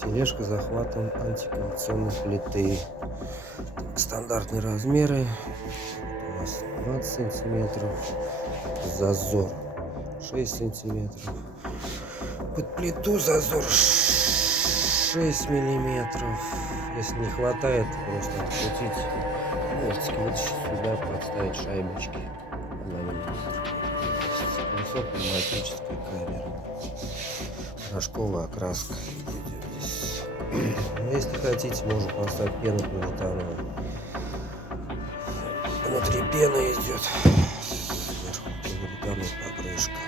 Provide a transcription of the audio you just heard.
Тележка с захватом антикоррупционной плиты. Так, стандартные размеры. У нас 20 сантиметров. Зазор 6 сантиметров. Под плиту зазор 6 миллиметров. Если не хватает, просто открутить. Можете вытащить сюда, подставить шайбочки. 2 миллиметра. Колесо пневматическая камера. Рожковая окраска идет здесь. Если хотите, можно поставить пену полиэтиленовую. Внутри пена идет. Сверху полиэтиленовая покрышка.